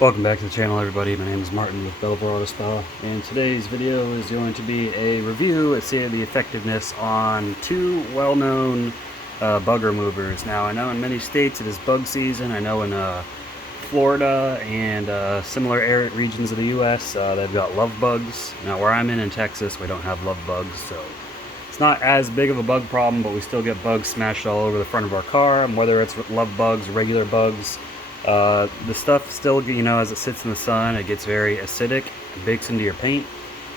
Welcome back to the channel, everybody. My name is Martin with Belleville Auto Spa, and today's video is going to be a review at seeing the effectiveness on two well-known bug removers. Now, I know in many states it is bug season. I know in Florida and similar arid regions of the U.S. They've got love bugs. Now, where I'm in Texas, we don't have love bugs, so it's not as big of a bug problem, but we still get bugs smashed all over the front of our car, and whether it's love bugs, regular bugs. The stuff still, as it sits in the sun, it gets very acidic, it bakes into your paint.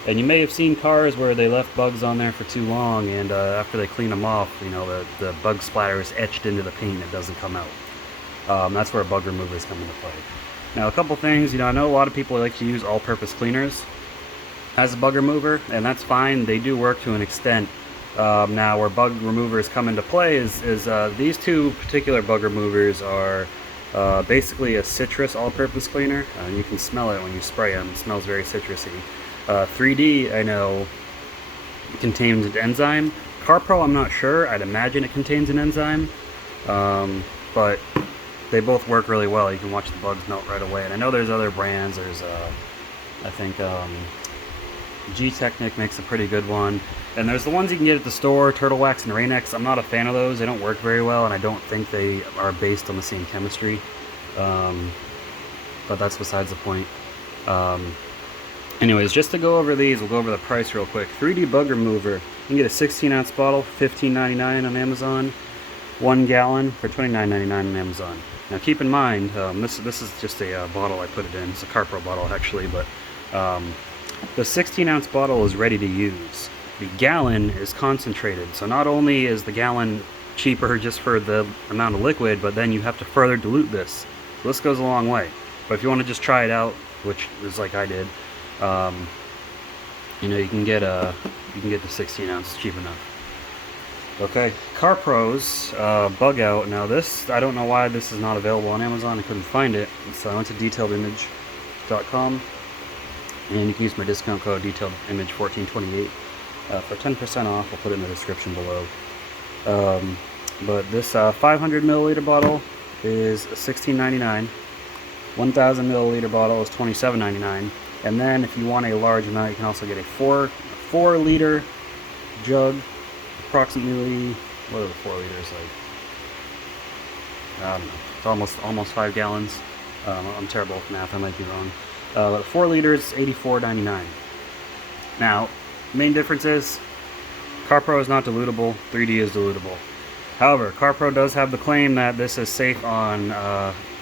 And you may have seen cars where they left bugs on there for too long, and after they clean them off, the bug splatter is etched into the paint and it doesn't come out. That's where bug removers come into play. Now, a couple things, I know a lot of people like to use all-purpose cleaners as a bug remover, and that's fine. They do work to an extent. Now, where bug removers come into play is these two particular bug removers are basically a citrus all-purpose cleaner, and you can smell it when you spray them. It smells very citrusy. 3D, I know, contains an enzyme. Carpro, I'm not sure. I'd imagine it contains an enzyme, but they both work really well. You can watch the bugs melt right away. And I know there's other brands. There's, I think, G-Technic makes a pretty good one. And there's the ones you can get at the store, Turtle Wax and Rain-X. I'm not a fan of those. They don't work very well, and I don't think they are based on the same chemistry. But that's besides the point. Anyways, just to go over these, we'll go over the price real quick. 3D Bug Remover. You can get a 16-ounce bottle, $15.99 on Amazon. 1 gallon for $29.99 on Amazon. Now keep in mind, this is just a bottle I put it in. It's a Carpro bottle, actually, but the 16-ounce bottle is ready to use. The gallon is concentrated, so not only is the gallon cheaper just for the amount of liquid, but then you have to further dilute this. So this goes a long way. But if you want to just try it out, which is like I did, you can get the 16 ounce, cheap enough. Okay, Carpro's Bug Out. Now this, I don't know why this is not available on Amazon. I couldn't find it, so I went to detailedimage.com, and you can use my discount code detailedimage1428. For 10% off. I'll put it in the description below. But this 500 milliliter bottle is $16.99. 1,000 milliliter bottle is $27.99. And then if you want a large amount, you can also get a 4 liter jug. Approximately, what are the 4 liters like? I don't know. It's almost 5 gallons. I'm terrible with math. I might be wrong. But 4 liters, $84.99. Now, main difference is Carpro is not dilutable, 3D is dilutable. However, Carpro does have the claim that this is safe on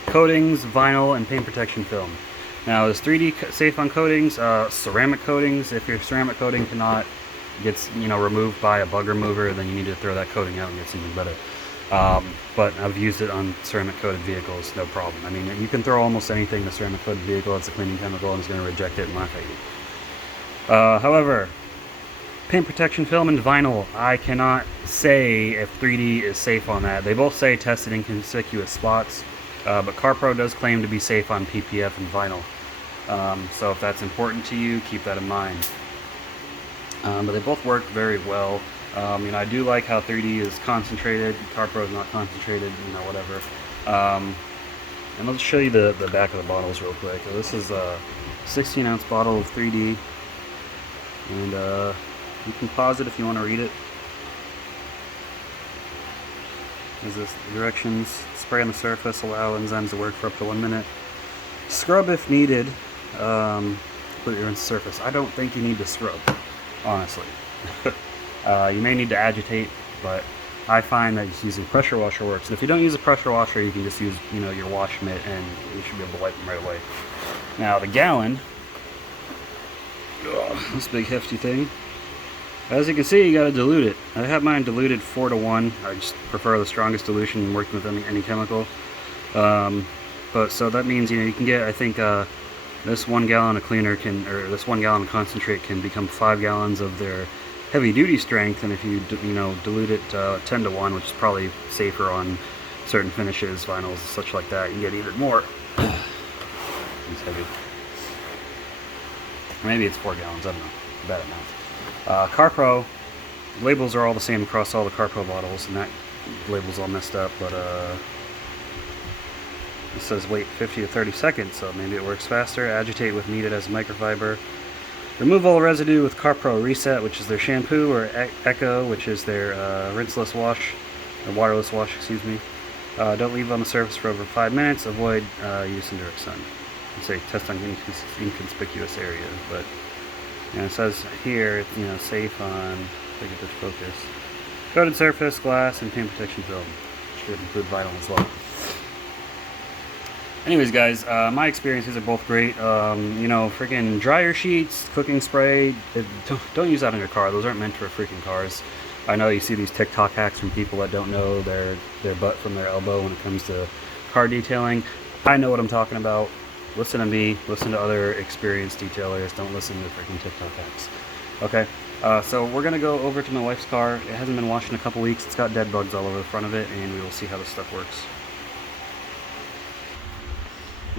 coatings, vinyl, and paint protection film. Now, is 3D safe on coatings? Ceramic coatings, if your ceramic coating gets removed by a bug remover, then you need to throw that coating out and get something better. But I've used it on ceramic coated vehicles, no problem. I mean, you can throw almost anything in a ceramic coated vehicle. It's a cleaning chemical and it's going to reject it and laugh at you. However, paint protection film and vinyl, I cannot say if 3D is safe on that. They both say tested in conspicuous spots, but Carpro does claim to be safe on PPF and vinyl. So if that's important to you, keep that in mind. But they both work very well. I do like how 3D is concentrated, Carpro is not concentrated, whatever. And let's show you the back of the bottles real quick. This is a 16-ounce bottle of 3D, and you can pause it if you want to read it. There's this directions. Spray on the surface, allow enzymes to work for up to 1 minute. Scrub if needed. Put your surface. I don't think you need to scrub, honestly. You may need to agitate, but I find that just using pressure washer works. And if you don't use a pressure washer, you can just use your wash mitt, and you should be able to wipe them right away. Now the gallon, this big hefty thing. As you can see, you got to dilute it. I have mine diluted 4:1. I just prefer the strongest dilution working with any chemical. But so that means you can get, I think, this 1 gallon of cleaner this 1 gallon of concentrate can become 5 gallons of their heavy duty strength. And if you dilute it 10:1, which is probably safer on certain finishes, vinyls, such like that, you get even more. It's heavy. Maybe it's 4 gallons. I don't know. Bad at math. Carpro, labels are all the same across all the Carpro bottles, and that label's all messed up, but It says wait 50 to 30 seconds, so maybe it works faster. Agitate with kneaded as microfiber. Remove all residue with Carpro Reset, which is their shampoo, or Echo, which is their rinseless wash, or waterless wash, excuse me. Don't leave on the surface for over 5 minutes. Avoid use in direct sun. I say test on inconspicuous areas, but it says here, safe on. If I get this focus. Coated surface, glass, and paint protection film. Should include vinyl as well. Anyways, guys, my experiences are both great. Freaking dryer sheets, cooking spray, don't use that in your car. Those aren't meant for freaking cars. I know you see these Tik Tok hacks from people that don't know their butt from their elbow when it comes to car detailing. I know what I'm talking about. Listen to me, listen to other experienced detailers. Don't listen to the freaking Tik Tok hacks. Okay, so we're going to go over to my wife's car. It hasn't been washed in a couple weeks. It's got dead bugs all over the front of it, and we will see how this stuff works.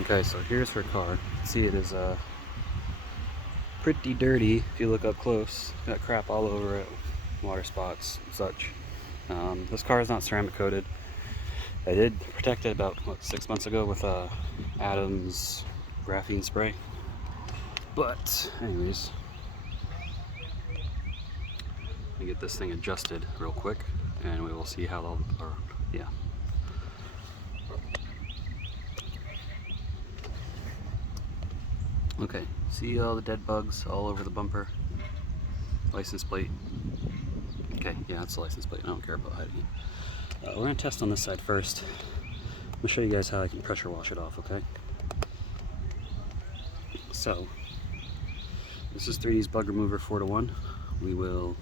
Okay, so here's her car. See, it is pretty dirty if you look up close. Got crap all over it, water spots and such. This car is not ceramic coated. I did protect it about 6 months ago with Adam's graphene spray. But anyways, let me get this thing adjusted real quick, and we will see how yeah. Okay, see all the dead bugs all over the bumper? License plate. Okay, yeah, that's the license plate. I don't care about hiding it. We're going to test on this side first. I'm going to show you guys how I can pressure wash it off, okay? So, this is 3D's Bug Remover 4-to-1. We will,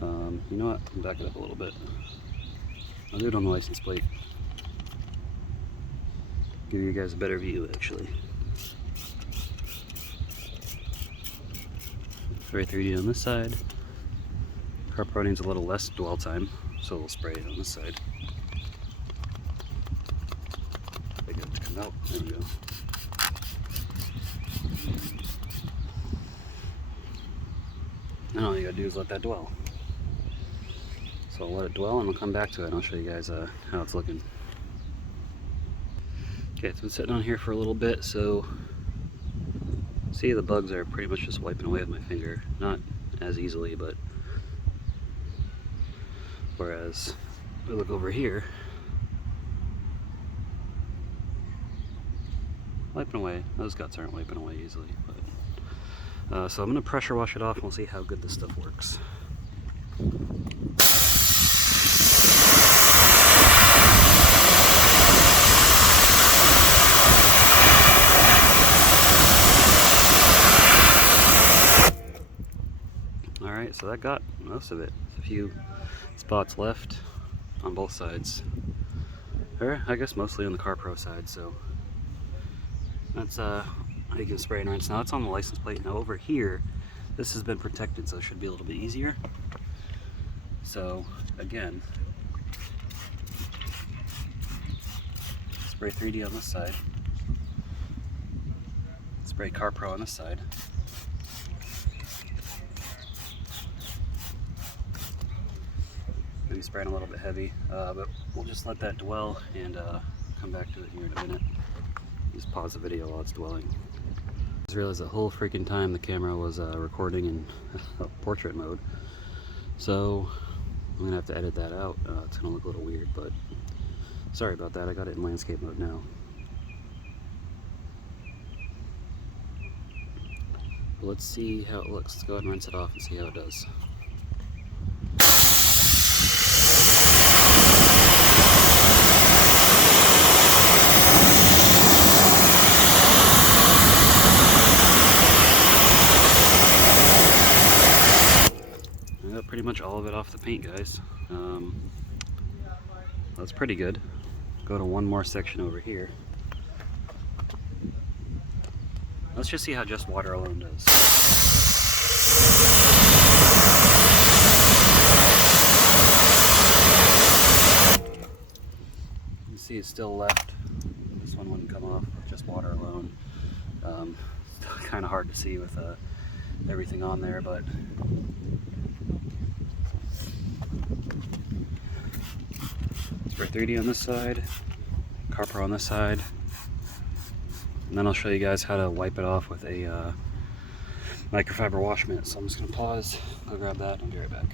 you know what, back it up a little bit. I'll do it on the license plate. Give you guys a better view, actually. Spray 3D on this side. Carpro needs a little less dwell time, so we'll spray it on this side. I get it to come out. There we go. And all you gotta do is let that dwell. So I'll let it dwell and we'll come back to it and I'll show you guys how it's looking. Okay, it's been sitting on here for a little bit, so see, the bugs are pretty much just wiping away with my finger. Not as easily, but whereas if we look over here, wiping away. Those guts aren't wiping away easily. But so I'm gonna pressure wash it off and we'll see how good this stuff works. Alright, so that got most of it. There's a few spots left on both sides. Or I guess mostly on the Carpro side, so that's how you can spray and rinse. Now it's on the license plate. Now over here, this has been protected, so it should be a little bit easier. So again, spray 3D on this side, spray Carpro on this side. Maybe spraying a little bit heavy, but we'll just let that dwell and come back to it here in a minute. Just pause the video while it's dwelling. I just realized the whole freaking time the camera was recording in portrait mode, so I'm gonna have to edit that out. It's gonna look a little weird, but sorry about that. I got it in landscape mode now. But let's see how it looks. Let's go ahead and rinse it off and see how it does. Pretty much all of it off the paint, guys. That's pretty good. Go to one more section over here. Let's just see how just water alone does. You see it's still left. This one wouldn't come off with just water alone. Still kind of hard to see with everything on there, but spray 3D on this side, Carpro on this side. And then I'll show you guys how to wipe it off with a microfiber wash mitt. So I'm just gonna pause, go grab that, and be right back.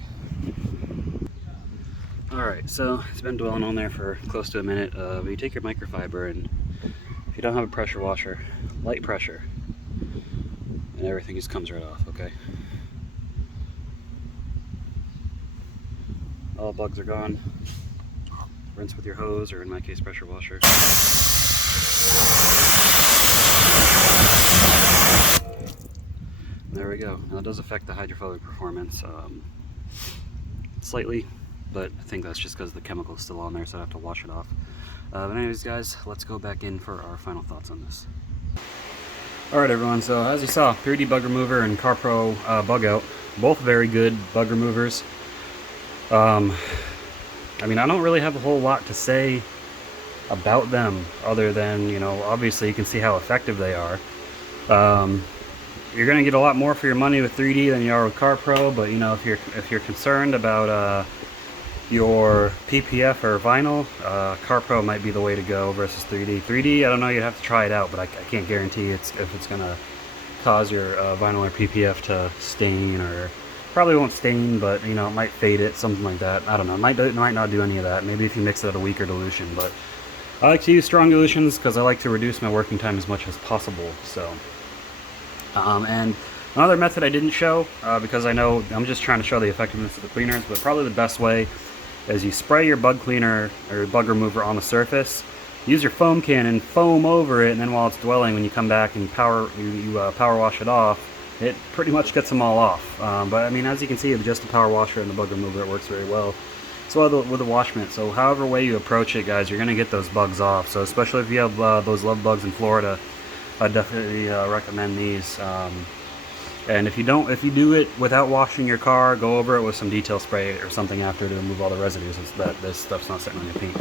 Alright, so it's been dwelling on there for close to a minute. But you take your microfiber, and if you don't have a pressure washer, light pressure, and everything just comes right off, okay? All bugs are gone. Rinse with your hose, or in my case, pressure washer. There we go. Now it does affect the hydrophobic performance slightly, but I think that's just because the chemical's still on there, so I have to wash it off. But anyways, guys, let's go back in for our final thoughts on this. Alright everyone, so as you saw, 3D Bug Remover and Carpro Bug Out, both very good bug removers. I mean, I don't really have a whole lot to say about them other than, you know, obviously you can see how effective they are. You're going to get a lot more for your money with 3D than you are with Carpro, but you know, if you're concerned about your PPF or vinyl, Carpro might be the way to go versus 3D. 3D, I don't know, you'd have to try it out, but I can't guarantee if it's going to cause your vinyl or PPF to stain, or probably won't stain, but you know, it might fade it, something like that. I don't know, it might not do any of that. Maybe if you mix it at a weaker dilution, but I like to use strong dilutions because I like to reduce my working time as much as possible. So and another method I didn't show, because I know I'm just trying to show the effectiveness of the cleaners, but probably the best way is you spray your bug cleaner or bug remover on the surface, use your foam cannon, foam over it, and then while it's dwelling, when you come back and power wash it off, it pretty much gets them all off. But I mean, as you can see, with just the power washer and the bug remover, it works very well. So with the wash mitt. So however way you approach it, guys, you're gonna get those bugs off. So especially if you have those love bugs in Florida, I definitely recommend these. And if you do it without washing your car, go over it with some detail spray or something after to remove all the residues, so that this stuff's not sitting on your paint.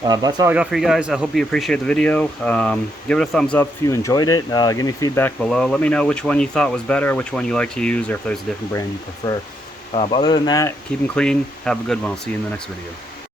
That's all I got for you guys. I hope you appreciate the video. Give it a thumbs up if you enjoyed it. Give me feedback below. Let me know which one you thought was better, which one you like to use, or if there's a different brand you prefer. But other than that, keep them clean. Have a good one. I'll see you in the next video.